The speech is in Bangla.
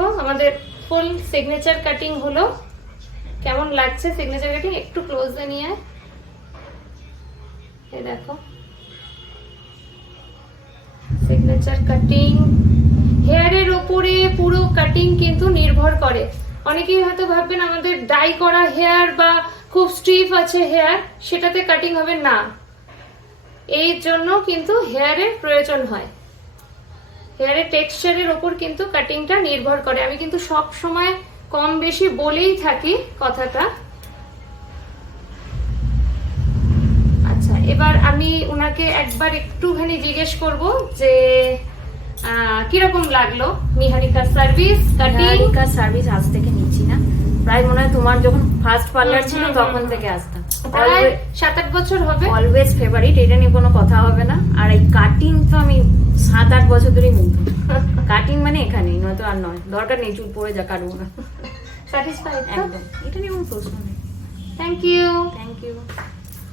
দেখো আমাদের ফুল সিগনেচার কাটিং হলো। কেমন লাগছে সিগনেচার কাটিং? একটু ক্লোজে নিয়ে এই দেখো সিগনেচার কাটিং। হেয়ারের উপরে পুরো কাটিং কিন্তু নির্ভর করে। অনেকেই হয়তো ভাববেন আমাদের ডাই করা হেয়ার বা খুব স্ট্রিপ আছে হেয়ার, সেটাতে কাটিং হবে না। এই জন্য কিন্তু হেয়ারের প্রয়োজন হয়। হেয়ারের টেক্সচারের উপর কিন্তু কাটিংটা নির্ভর করে। আমি কিন্তু সব সময় কম বেশি বলেই থাকি কথাটা। আচ্ছা, এবার আমি ওনাকে একবার একটুখানি জিজ্ঞেস করব যে কিরকম লাগলো নিহারিকার সার্ভিস কাটিং। নিহারিকার সার্ভিস আজ থেকে নিচ্ছি না, প্রায় মনে হয় তোমার যখন ফার্স্ট পার্লার ছিল তখন থেকে আসতাম। প্রায় 7-8 বছর হবে। অলওয়েজ ফেভারিট, এটা নিয়ে কোনো কথা হবে না। আর এই কাটিং তো আমি 7-8 বছর ধরেই মুগ্ধ। কাটিং মানে এখানেই, নয়তো আর নয়, দরকার নেই চুল পড়ে যা, কাটবো না। স্যাটিসফাইড একদম, এটা নিয়ে কোনো প্রশ্ন নেই। Thank you. Thank you.